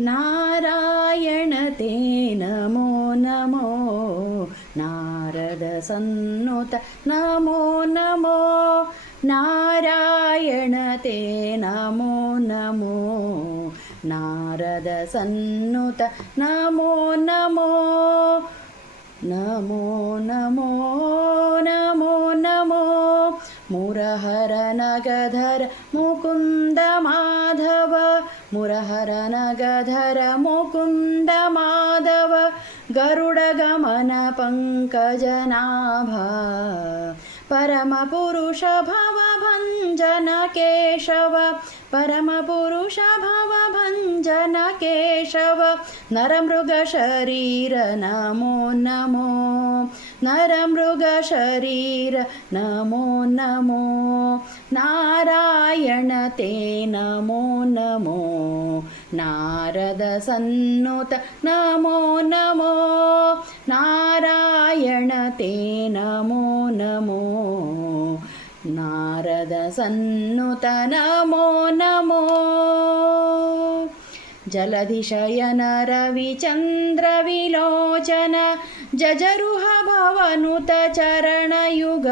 नारायण ते नमो नमो नारद सन्नुत नमो नमो नारायण ते नमो नमो नारद सन्नुत नमो नमो नमो नमो नमो नमो मुरहर नगधर मुकुन्द माधव मुरहर नगधर मुकुन्द माधव गरुडगमन पङ्कजनाभा परमपुरुष भवभञ्जन केशव परमपुरुष भवभञ्जन केशव नरमृगशरीर नमो नमो नरमृगशरीर नमो नमो नारायण ते नमो नमो नारद सन्नुत नमो नमो नारायण ते नमो नमो नारद सन्नुत नमो नमो जलधिशयन रविचन्द्रविलोचन जजरुह भवनुत चरणयुग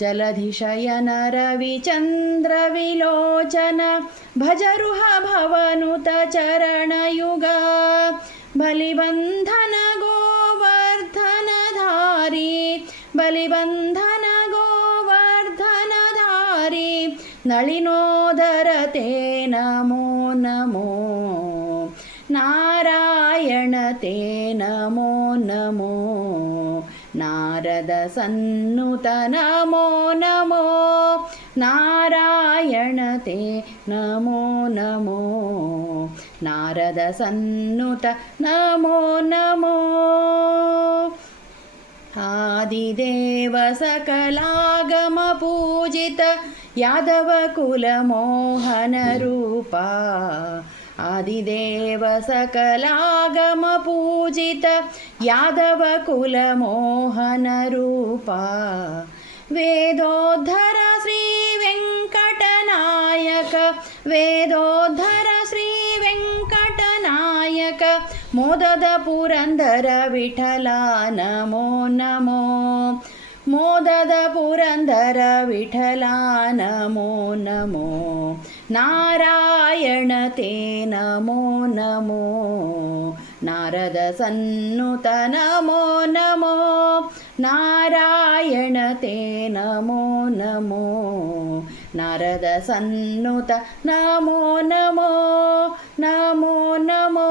जलधिशयन रविचन्द्रविलोचन भजरुह भवनुत चरणयुग बलिबन्धन गोवर्धनधारी बलिबन्धन गोवर्धनधारी नलिनोदर ते नमो नमो नारायण ते नमो नमो नारद सन्नुत नमो नमो नारायण ते नमो नमो नारद सन्नुत नमो नमो आदिदेव सकलागम पूजित यादव कुल मोहन रूपा आदिदेव सकलागम पूजित यादव कुल मोहन रूपा वेदोद्धर श्री वेंकटनायक वेदोद्धर श्री वेंकटनायक मोदद पुरंदर विठला नमो नमो मोदद पुरंदर विठला नमो नमो नारायण ते नमो नमो नारद सन्नुत नमो नमो नारायण ते नमो नमो नारद सन्नुत नमो नमो नमो नमो